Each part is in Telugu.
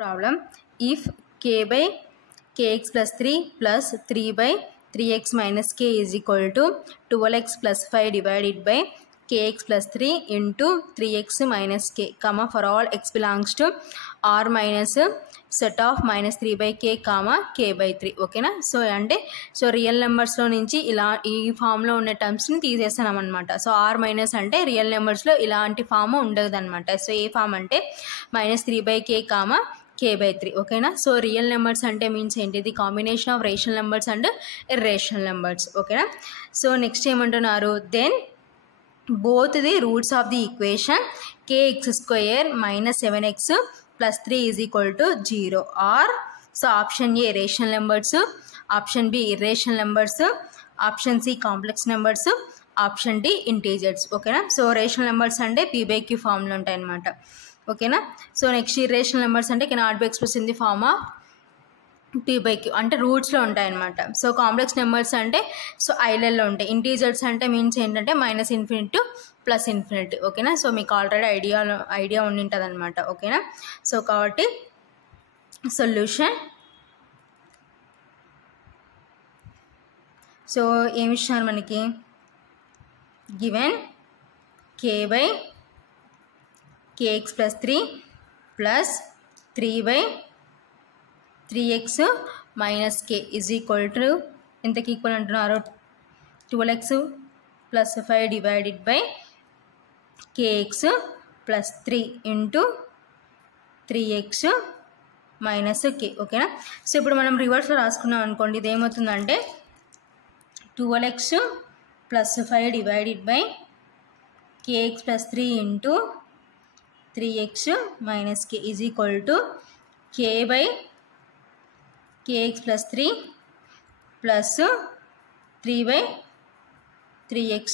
Problem: if k by kx plus 3 plus 3 by 3x minus k is equal to 12x plus 5 divided by kx plus 3 into 3x minus k, comma, for all x belongs to r minus set of minus 3 by k, comma, k by 3. ఓకేనా? సో రియల్ నెంబర్స్లో నుంచి ఇలా ఈ ఫామ్లో ఉన్న టర్మ్స్ని తీసేస్తున్నాం అనమాట. సో ఆర్ మైనస్ అంటే రియల్ నెంబర్స్లో ఇలాంటి ఫామ్ ఉండదు అనమాట. సో ఏ ఫామ్ అంటే minus 3 by k, comma k by 3. ఓకేనా? సో రియల్ నెంబర్స్ అంటే మీన్స్ ఏంటిది? Combination of rational numbers and irrational numbers. ఓకేనా? సో నెక్స్ట్ ఏమంటున్నారు? Then both the roots of the equation kx square minus 7x plus 3 is equal to 0 are, so option A rational numbers, option B irrational numbers, option C complex numbers, option D integers. ఓకేనా? సో రేషనల్ నెంబర్స్ అంటే p by q ఫామ్లో ఉంటాయి అన్నమాట. ఓకేనా? సో నెక్స్ట్ ఇర్రేషనల్ నెంబర్స్ అంటే cannot be express in the form of p by q అంటే రూట్స్లో ఉంటాయి అన్నమాట. సో కాంప్లెక్స్ నెంబర్స్ అంటే సో ఐలల్లో ఉంటాయి. ఇంటీజర్స్ అంటే మీన్స్ ఏంటంటే minus infinity to plus infinity. ఓకేనా? సో మీకు ఆల్రెడీ ఐడియా ఉండి ఉంటుంది అనమాట. ఓకేనా? సో కాబట్టి సొల్యూషన్, సో ఏమి ఇచ్చినారు మనకి? Given k by kx plus 3 plus 3 by 3x minus k is equal to ఎంతకి ఈక్వల్ అంటున్నారు? 12x plus 5 divided by kx plus 3 into 3x minus k. ఓకేనా? సో ఇప్పుడు మనం రివర్స్లో రాసుకున్నాం అనుకోండి, ఇది ఏమవుతుందంటే 12x plus 5 divided by kx plus 3 into 3x minus k is equal to k by kx plus 3 plus 3 by 3x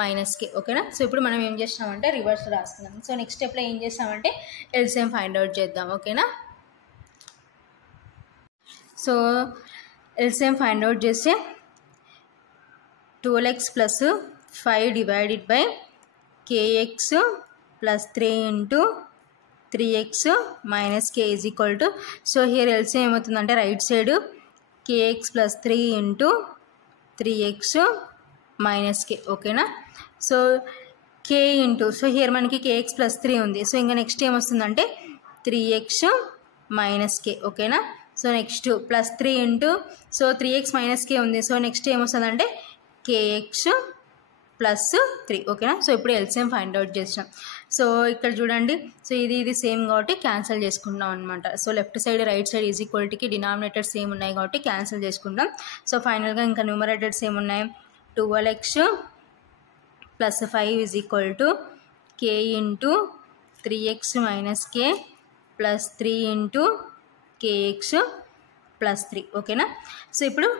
minus k. ఓకేనా? సో ఇప్పుడు మనం ఏం చేస్తామంటే రివర్స్ రాస్తున్నాం. సో నెక్స్ట్ స్టెప్లో ఏం చేస్తామంటే ఎల్సిఎం ఫైండ్ అవుట్ చేద్దాం. ఓకేనా? సో ఎల్సిఎం ఫైండ్ అవుట్ చేస్తే 12x plus 5 divided by kx plus 3 into 3x minus k is equal to, so here LCM ఏమవుతుందంటే right side kx plus 3 into 3x minus k. ఓకేనా? So k into, so here మనకి kx plus 3 ఉంది. సో ఇంకా నెక్స్ట్ ఏమొస్తుందంటే 3x minus k. ఓకేనా? So next plus 3 into, so 3x minus k ఉంది. సో నెక్స్ట్ ఏమొస్తుందంటే kx ప్లస్ 3. ఓకేనా? సో ఇప్పుడు ఎల్సిఎం ఫైండ్ అవుట్ చేసాం. సో ఇక్కడ చూడండి, సో ఇది సేమ్ కాబట్టి క్యాన్సిల్ చేసుకుంటాం అనమాట. So left side right side is ఈక్వల్టీకి డినామినేటర్ సేమ్ ఉన్నాయి కాబట్టి క్యాన్సిల్ చేసుకుంటాం. సో ఫైనల్గా ఇంకా న్యూమరేటర్స్ ఏమున్నాయి? 12x plus 5 is equal to k into 3x minus k plus 3 into kx plus 3. ఓకేనా? సో ఇప్పుడు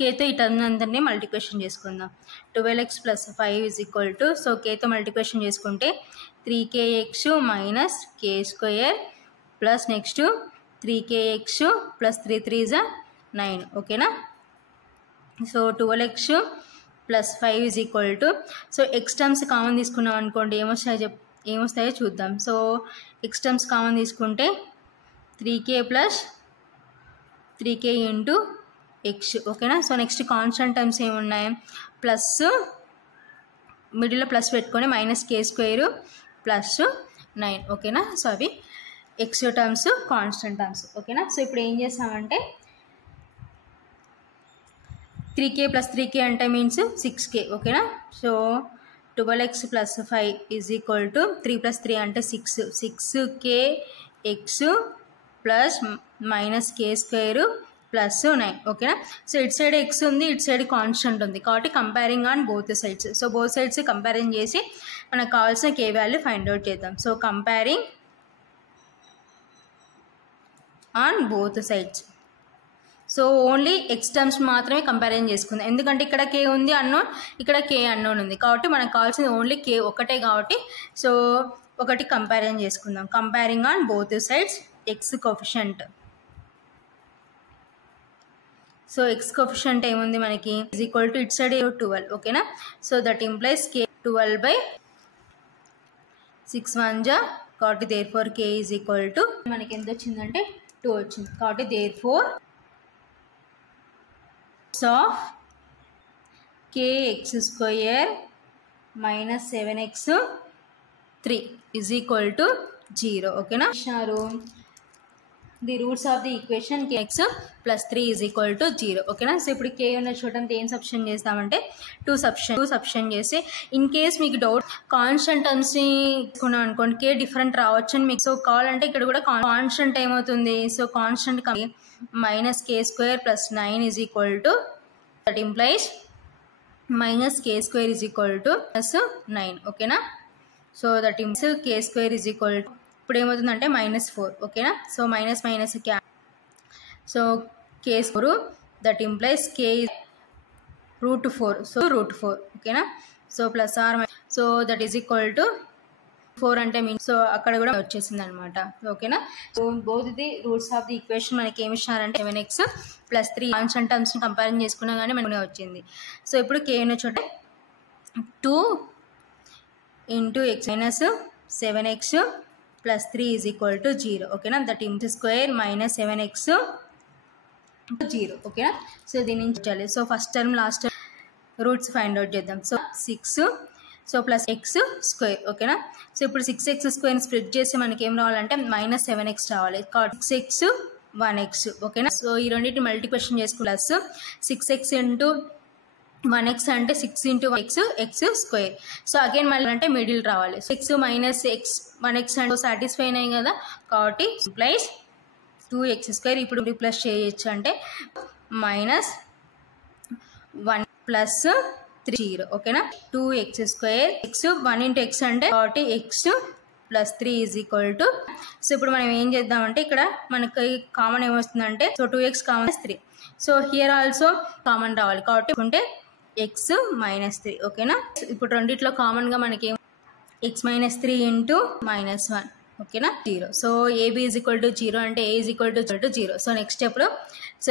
కేతో ఈ టర్మ్ అంతనే మల్టిప్లికేషన్ చేసుకుందాం. 12x plus 5 is equal to, so కేతో మల్టిప్లికేషన్ చేసుకుంటే 3kx minus k square plus next 3kx plus 3 3 is 9. ఓకేనా? So 12x plus 5 is equal to, so x terms common తీసుకున్నాం అనుకోండి, ఏమొస్తాయో చూద్దాం. సో ఎక్స్ టర్మ్స్ కామన్ తీసుకుంటే 3k plus 3k into x. ఓకేనా? సో నెక్స్ట్ కాన్స్టెంట్ టర్మ్స్ ఏమున్నాయి? ప్లస్ మిడిల్లో ప్లస్ పెట్టుకొని మైనస్ k స్క్వేర్ ప్లస్ 9. ఓకేనా? సో అవి ఎక్స్ టర్మ్స్, కాన్స్టెంట్ టర్మ్స్. ఓకేనా? సో ఇప్పుడు ఏం చేస్తామంటే 3k ప్లస్ 3k అంటే మీన్స్ 6k. ఓకేనా? So 12x plus 5 is equal to 3 plus 3 అంటే 6k x plus minus k square plus 9. ఓకేనా? సో ఇటు సైడ్ ఎక్స్ ఉంది, ఇటు సైడ్ కాన్స్టెంట్ ఉంది కాబట్టి comparing on both sides. So both sides comparing చేసి మనకు కావాల్సిన కే వాల్యూ ఫైండ్ అవుట్ చేద్దాం. So comparing on both sides. So only X terms మాత్రమే కంపారిజన్ చేసుకుందాం, ఎందుకంటే ఇక్కడ కే ఉంది అన్నోన్, ఇక్కడ కే అన్నోన్ ఉంది కాబట్టి మనకు కావాల్సింది ఓన్లీ కే ఒకటే కాబట్టి సో ఒకటి కంపారిజన్ చేసుకుందాం. Comparing on both sides x coefficient. So x coefficient ఏముంది మనకి? Is equal to it side 12. ఓకేనా? So that implies k 12 by 6 1 ja కాబట్టి therefore k is equal to మనకి ఎంత వచ్చిందంటే 2 వచ్చింది. కాబట్టి therefore of kx square minus 7x 3 is equal to 0. ఓకేనా? The roots of the equation kx plus 3 is equal to 0. ఓకేనా? సో ఇప్పుడు k ఉన్న చూడండి ఏం సబ్స్టిట్యూట్ చేస్తామంటే 2 సబ్స్టిట్యూట్ చేసి ఇన్ కేస్ మీకు డౌట్ కాన్స్టెంట్ టర్మ్స్ని తీసుకున్నాం అనుకోండి k డిఫరెంట్ రావచ్చు అని మీకు. సో కావాలంటే ఇక్కడ కూడా కాన్స్టెంట్ ఏమవుతుంది, so constant minus k square plus 9 is equal to, that implies minus k square is equal to plus 9. ఓకేనా? So that means k square is equal to ఇప్పుడు ఏమవుతుందంటే -4. ఓకేనా? సో మైనస్ క్యా, so k square that implies k √4, so √4. ఓకేనా? So plus or so that is equal to 4 అంటే మీన్, సో అక్కడ కూడా వచ్చేసింది అనమాట. ఓకేనా? So both the roots of the equation మనకి ఏమి ఇచ్చినారంటే 7x plus 3 కాన్స్టెంట్ టర్మ్స్ని కంపారిజన్ చేసుకున్నా కానీ మనకి వచ్చింది. సో ఇప్పుడు k ఉన్న చోట 2 × x minus 7x plus 3 is equal to 0. ఓకేనా? That into square minus 7x 0. ఓకేనా? సో దీని నుంచి చాలి. So first term last roots find out చేద్దాం. So 6 so plus x square. ఓకేనా? సో ఇప్పుడు 6x స్క్వేర్ని స్ప్లిట్ చేసి మనకి ఏం రావాలంటే -7x రావాలి. 6x 1x. ఓకేనా? సో ఈ రెండింటిని మల్టిప్లికేషన్ చేసుకుని ప్లస్ 6x ఇంటూ 1x అంటే 6 × x స్క్వేర్. సో అగైన్ మళ్ళీ అంటే మిడిల్ రావాలి. 6 మైనస్ ఎక్స్ 1x అంటే సాటిస్ఫై అయినాయి కదా, కాబట్టి ప్లస్ 2x స్క్వేర్. ఇప్పుడు రిప్లేస్ చేయొచ్చు అంటే -1 ప్లస్ 3. ఓకేనా? 2x స్క్వేర్ x 1 × x అంటే కాబట్టి x plus 3 is equal to, so ఇప్పుడు మనం ఏం చేద్దామంటే ఇక్కడ మనకి కామన్ ఏమొస్తుందంటే, so 2x common 3. So here also common రావాలి కాబట్టి ఉంటే x -3. ఓకేనా? ఇప్పుడు రెండిట్లో కామన్గా మనకి x -3 ఇంటూ -1. ఓకేనా? 0. So ab is equal to 0 అంటే a is equal to 0. So next స్టెప్లో so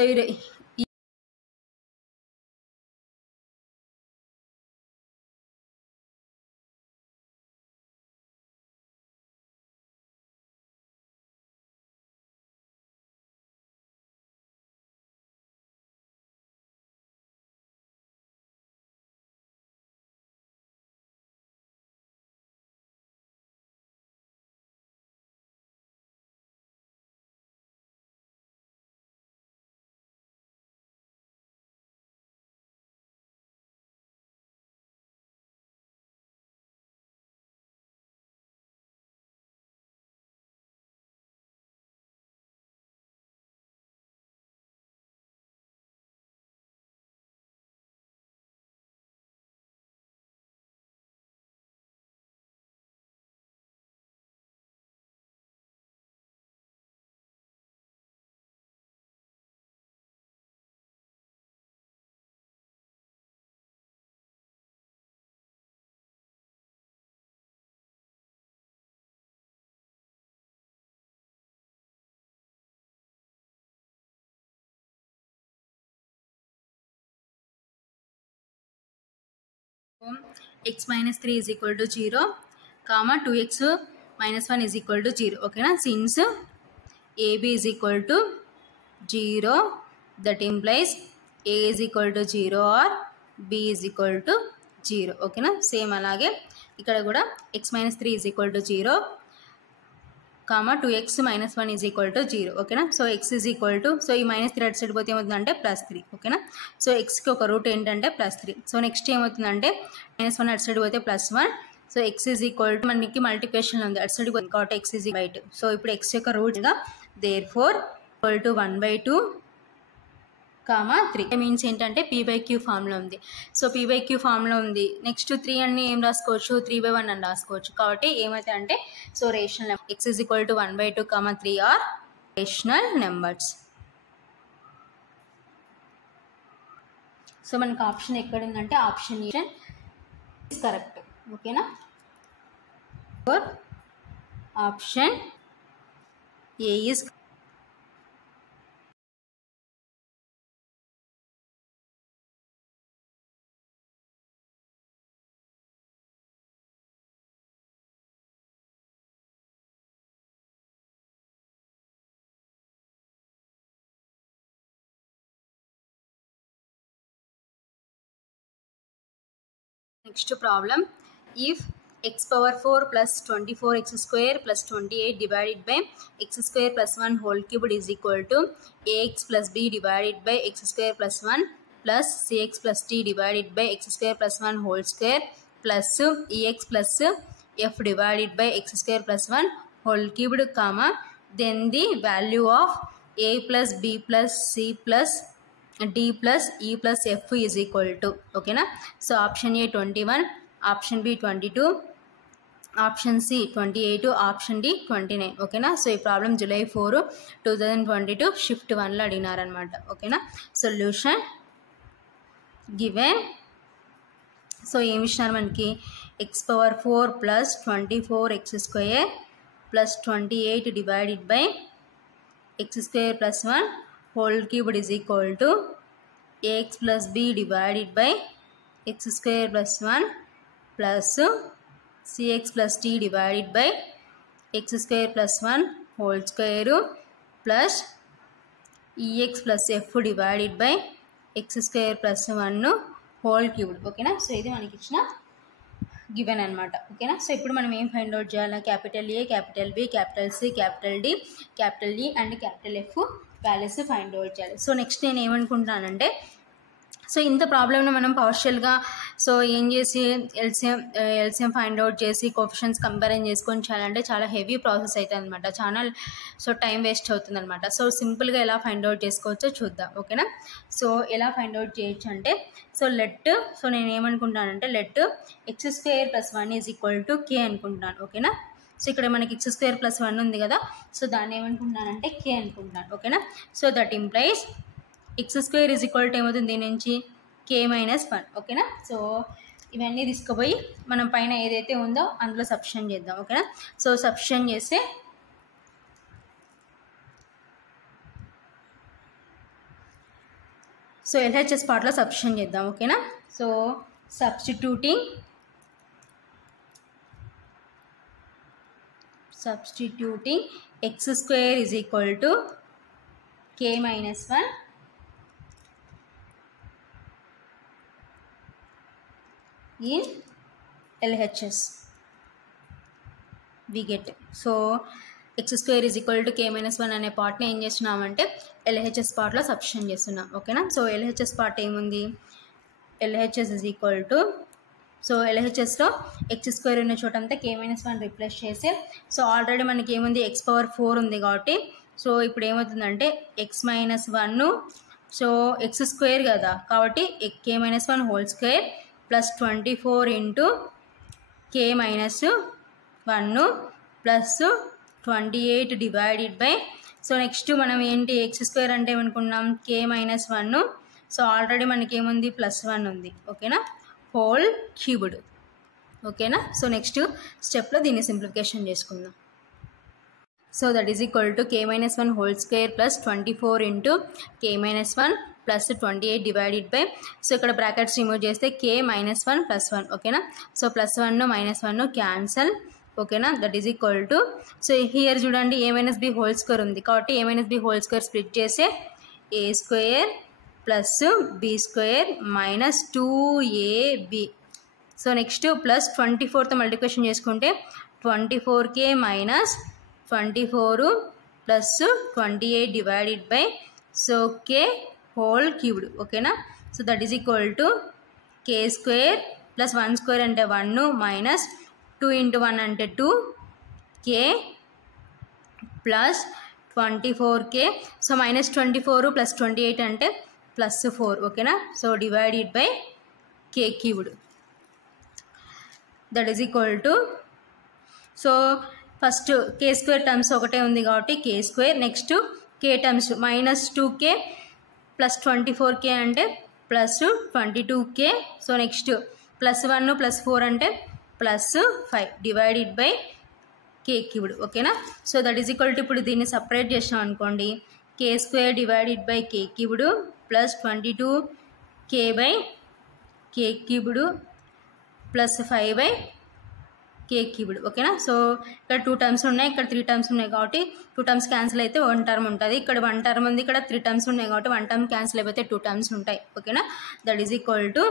x -3 is equal to 0, comma 2x -1 is equal to 0. ఓకేనా? Since ab is equal to 0, that implies a is equal to 0 or b is equal to 0. ఓకేనా? సేమ్ అలాగే ఇక్కడ కూడా x -3 is equal to 0, comma 2x -1 is equal to 0. ఓకేనా? So x is equal to, so ఈ -3 అటు సైడ్ పోతే ఏమవుతుందంటే +3. ఓకేనా? సో xకి ఒక రూట్ ఏంటంటే +3. సో నెక్స్ట్ ఏమవుతుందంటే -1 అటు సైడ్ పోతే +1. So x is equal to మనకి మల్టిప్లికేషన్ ఉంది అటు సైడ్ పోతుంది కాబట్టి x is equal to, so ఇప్పుడు x యొక్క రూట్గా therefore equal to 1/2 comma 3 means ఏంటంటే p/q ఫామ్లో ఉంది. సో p/q ఫామ్లో ఉంది. నెక్స్ట్ 3 అన్ని ఏం రాసుకోవచ్చు, 3/1 అని రాసుకోవచ్చు. కాబట్టి ఏమైతే అంటే so rational x is equal to 1/2 comma 3 or rational numbers. So మనకి ఆప్షన్ ఎక్కడ ఉందంటే ఆప్షన్ ఇస్ కరెక్ట్. ఓకేనా? Option A is next problem if x power 4 plus 24x square plus 28 divided by x square plus 1 whole cubed is equal to ax plus b divided by x square plus 1 plus cx plus d divided by x square plus 1 whole square plus ex plus f divided by x square plus 1 whole cubed comma then the value of a plus b plus c plus d plus e plus f is equal to okay na. So option A 21, option B 22, option C 28, option D 29 ఓకేనా. సో ఈ ప్రాబ్లం July 4, 2022 షిఫ్ట్ 1లో అడిగినారనమాట ఓకేనా. Solution given. సో ఏమి ఇచ్చినారు మనకి x power 4 plus 24x square plus 28 divided by x square plus 1 whole cubed is equal to ax plus b divided by x square plus 1 plus cx plus d divided by x square plus 1 whole square plus ex plus f divided by x square plus 1 whole cubed ఓకేనా. సో ఇది మనకి ఇచ్చిన గివెన్ అనమాట ఓకేనా. సో ఇప్పుడు మనం ఏం ఫైండ్ అవుట్ చేయాలి, capital A, capital B, capital C, capital D, capital E and capital F values find out చేయాలి. సో నెక్స్ట్ నేను ఏమనుకుంటానంటే, సో ఇంత ప్రాబ్లమ్ని మనం పార్షియల్గా సో ఏం చేసి ఎల్సిఎం ఫైండ్ అవుట్ చేసి కోఎఫిషియెంట్స్ కంపారిజన్ చేసుకొని చేయాలంటే చాలా హెవీ ప్రాసెస్ అవుతుంది అనమాట, చాలా సో టైం వేస్ట్ అవుతుంది అనమాట. సో సింపుల్గా ఎలా ఫైండ్ అవుట్ చేసుకోవచ్చో చూద్దాం ఓకేనా. సో ఎలా ఫైండ్ అవుట్ చేయొచ్చు అంటే, సో నేను ఏమనుకుంటానంటే let x square plus 1 is equal to k అనుకుంటున్నాను ఓకేనా. సో ఇక్కడ మనకి ఎక్స్ స్క్వేర్ ప్లస్ 1 ఉంది కదా, సో దాన్ని ఏమనుకుంటున్నానంటే కే అనుకుంటున్నాను ఓకేనా. So that implies X square is equal to ఏమవుతుంది దీని నుంచి కే మైనస్ 1 ఓకేనా. సో ఇవన్నీ తీసుకుపోయి మనం పైన ఏదైతే ఉందో అందులో సబ్స్టిట్యూట్ చేద్దాం ఓకేనా. సో సబ్స్టిట్యూట్ చేస్తే సో ఎల్హెచ్ఎస్ పార్ట్లో సబ్స్టిట్యూట్ చేద్దాం ఓకేనా. So substituting X square is equal to K minus 1 in LHS we get. So x square is equal to K minus 1 అనే పార్ట్ని ఏం చేస్తున్నామంటే ఎల్హెచ్ఎస్ పార్ట్లో సబ్స్టిట్యూట్ చేస్తున్నాం ఓకేనా. సో ఎల్హెచ్ఎస్ పార్ట్ ఏముంది, LHS is equal to, so ఎల్హెచ్ఎస్లో ఎక్స్ స్క్వేర్ ఉన్న చోట అంతా కే మైనస్ 1 రిప్లేస్ చేసి, సో ఆల్రెడీ మనకి ఏముంది ఎక్స్ పవర్ 4 ఉంది కాబట్టి, సో ఇప్పుడు ఏమవుతుందంటే x minus 1 so x square కదా కాబట్టి k minus 1 whole square plus 24 into k minus 1 plus 28 divided by, so next మనం ఏంటి ఎక్స్ స్క్వేర్ అంటే ఏమనుకున్నాం కే మైనస్ 1, సో ఆల్రెడీ మనకి ఏముంది ప్లస్ 1 ఉంది ఓకేనా, హోల్ క్యూబ్డ్ ఓకేనా. సో నెక్స్ట్ స్టెప్లో దీన్ని సింప్లిఫికేషన్ చేసుకుందాం. So that is equal to K minus 1 whole square plus 24 into k minus 1 plus 28 divided by, so ఇక్కడ బ్రాకెట్స్ రిమూవ్ చేస్తే కే మైనస్ 1 ప్లస్ 1 ఓకేనా. సో ప్లస్ 1 మైనస్ 1 క్యాన్సల్ ఓకేనా. That is equal to, so here చూడండి ఏ మైనస్ బి హోల్ స్క్వేర్ ఉంది కాబట్టి ఏ minus B whole square split చేస్తే a square plus b square minus 2ab. So next plus 24తో మల్టిప్లికేషన్ చేసుకుంటే 24k minus 24 plus 28 divided by, so k whole cubed ఓకేనా. So that is equal to k square plus 1 square అంటే 1 మైనస్ 2 ఇంటూ 1 అంటే 2 k plus 24k, so minus 24 plus 28 అంటే ప్లస్ 4 ఓకేనా. So divided by k cubed that is equal to, so first k square terms ఒకటే ఉంది కాబట్టి k square, next k terms minus 2k plus 24k అంటే plus 22k, so next plus 1 plus 4 అంటే plus 5 divided by k cubed ఓకేనా. So that is equal to, ఇప్పుడు దీన్ని సపరేట్ చేసినాం అనుకోండి, k square divided by k cubed plus 22k by k cubed plus 5 by k cubed ఓకేనా. సో ఇక్కడ 2 టర్మ్స్ ఉన్నాయి, ఇక్కడ 3 టర్మ్స్ ఉన్నాయి కాబట్టి 2 టర్మ్స్ క్యాన్సిల్ అయితే 1 టర్మ్ ఉంటుంది, ఇక్కడ 1 టర్మ్ ఉంది, ఇక్కడ 3 టర్మ్స్ ఉన్నాయి కాబట్టి 1 టర్మ్ క్యాన్సిల్ అయిపోతే 2 టర్మ్స్ ఉంటాయి ఓకేనా. That is equal to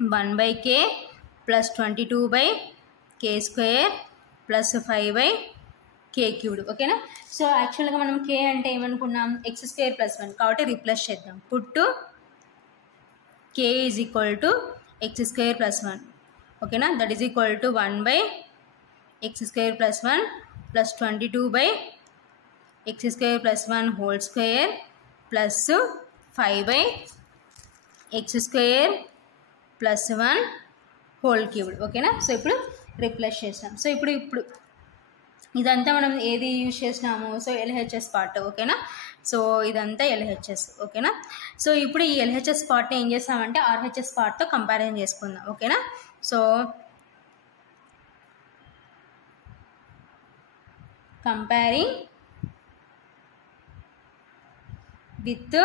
1/k plus 22/k² plus 5/k³ ఓకేనా. సో యాక్చువల్గా మనం k అంటే ఏమనుకున్నాం, x² + 1 కాబట్టి రీప్లేస్ చేద్దాం. పుట్టు k is equal to x² + 1 ఓకేనా. That is equal to 1/x² + 1 plus 22/x² + 1 whole square plus 5/x² + 1 whole cubed ఓకేనా. సో ఇప్పుడు రీప్లేస్ చేసాం. సో ఇప్పుడు ఇదంతా మనం ఏది యూజ్ చేసినాము, సో LHS పార్ట్ ఓకేనా. సో ఇదంతా LHS ఓకేనా. సో ఇప్పుడు ఈ LHS పార్ట్ని ఏం చేస్తామంటే RHS పార్ట్తో కంపారిజన్ చేసుకుందాం ఓకేనా. సో కంపేరింగ్ విత్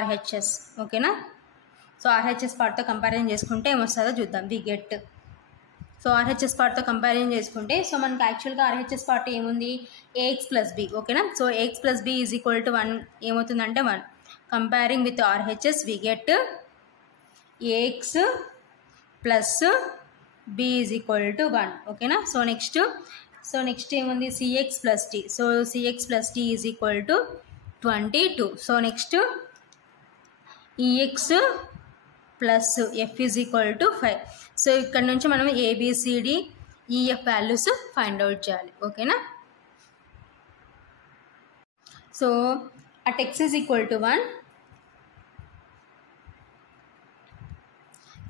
RHS ఓకేనా. సో RHS పార్ట్తో కంపారిజన్ చేసుకుంటే ఏమొస్తుందో చూద్దాం. వి గెట్ సో RHS పార్ట్తో కంపారిజన్ చేసుకుంటే సో మనకి యాక్చువల్గా RHS పార్ట్ ఏముంది, AX + B ఓకేనా. So AX + B is equal to 1 ఏమవుతుందంటే 1. Comparing with RHS we get AX + B is equal to 1 ఓకేనా. సో నెక్స్ట్ ఏముంది CX + D. So CX + D is equal to 22. So next EX + F is equal to 5. So ఇక్కడ నుంచి మనం ABCDEF వాల్యూస్ ఫైండ్ అవుట్ చేయాలి ఓకేనా. So at x is equal to 1.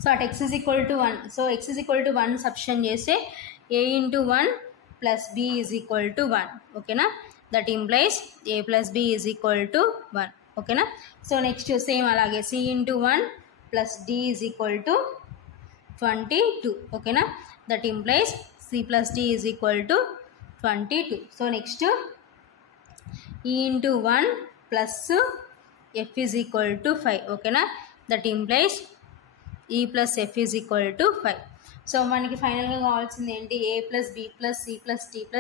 So at x is equal to 1. So x is equal to 1 substitute చేస్తే A × 1 + B is equal to 1 ఓకేనా. That implies A + B is equal to 1 ఓకేనా. సో నెక్స్ట్ సేమ్ అలాగే C × 1 + D is equal to 22 ఓకేనా. That implies C + D is equal to 22. So next E × 1 + F is equal to 5 ఓకేనా. That implies E + F is equal to 5. So మనకి ఫైనల్గా కావాల్సింది ఏంటి, A + B + C + D +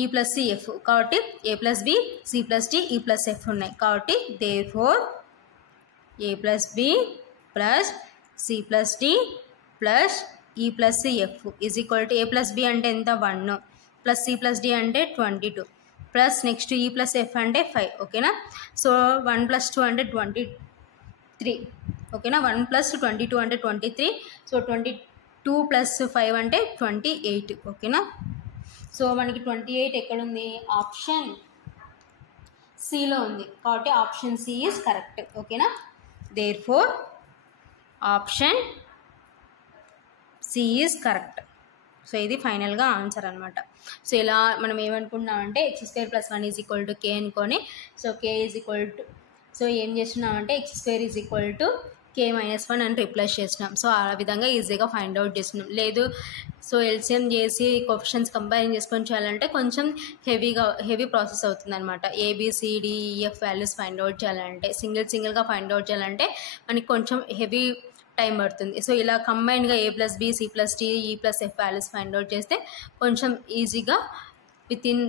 E + CF కాబట్టి A + B C + D E + F ఉన్నాయి కాబట్టి therefore A + B + C + D + E + CF is equal to A + B అంటే ఎంత 1 ప్లస్ C + D అంటే 22 ప్లస్ నెక్స్ట్ E + F అంటే 5 ఓకేనా. సో 1 + 2 అంటే 23 ఓకేనా. 1 + 22 అంటే 23. సో 22 + 5 అంటే 28 ఓకేనా. సో మనకి 28 ఎక్కడుంది, ఆప్షన్ సిలో ఉంది కాబట్టి ఆప్షన్ సి ఈజ్ కరెక్ట్ ఓకేనా. therefore option C is correct. So ఇది ఫైనల్గా ఆన్సర్ అనమాట. సో ఇలా మనం ఏమనుకుంటున్నామంటే x² + 1 is equal to k అనుకొని so k is equal to so ఏం చేస్తున్నామంటే x² is equal to k - 1 అని రిప్లేస్ చేసినాం. సో ఆ విధంగా ఈజీగా ఫైండ్ అవుట్ చేస్తున్నాం. లేదు సో LCM చేసి కోఎఫిషియెంట్స్ కంపేర్ చేసుకొని చేయాలంటే కొంచెం హెవీ ప్రాసెస్ అవుతుంది అనమాట. ABCDEF వాల్యూస్ ఫైండ్ అవుట్ చేయాలంటే సింగిల్గా ఫైండ్ అవుట్ చేయాలంటే మనకి కొంచెం హెవీ టైం పడుతుంది. సో ఇలా కంబైన్డ్గా A + B C + D E + F values find out చేస్తే కొంచెం ఈజీగా వితిన్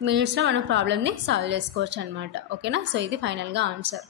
మినిట్స్లో మనం ప్రాబ్లమ్ని సాల్వ్ చేసుకోవచ్చు అనమాట ఓకేనా. సో ఇది ఫైనల్గా ఆన్సర్.